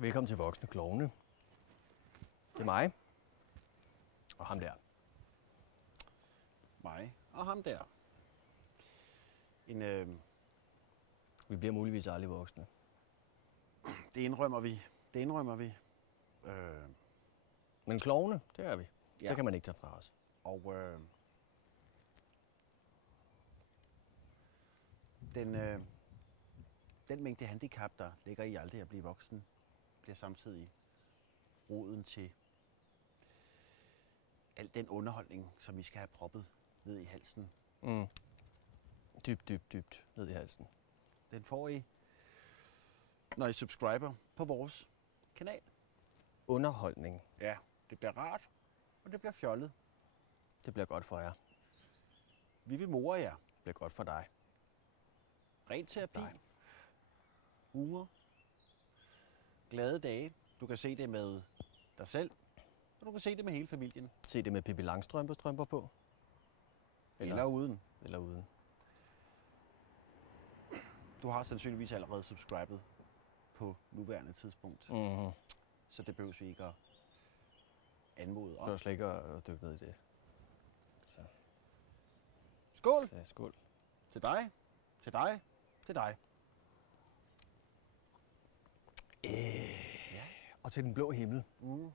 Velkommen til Voksne Klovne. Det er mig. Og ham der. Mig og ham der. Vi bliver muligvis aldrig voksne. Det indrømmer vi. Det indrømmer vi. Men klovne, det er vi. Ja. Det kan man ikke tage fra os. Og den mængde handicap, der ligger i aldrig at blive voksen, bliver samtidig roden til al den underholdning, som vi skal have proppet ned i halsen. Dybt ned i halsen. Den får I, når I subscriber på vores kanal. Underholdning. Ja, det bliver rart, og det bliver fjollet. Det bliver godt for jer. Vi vil more jer. Det bliver godt for dig. Ren terapi. Nej. Humor. Glade dage. Du kan se det med dig selv, og du kan se det med hele familien. Se det med Pippi Langstrømpe på. Eller uden. Eller uden. Du har sandsynligvis allerede subscribet på nuværende tidspunkt, Mhm. så det behøver vi ikke at anmode Jeg om. behøver slet ikke at dykke ned i det. Så, Skål! ja, skål. Til dig, til dig, til dig. Og til den blå himmel. Mm.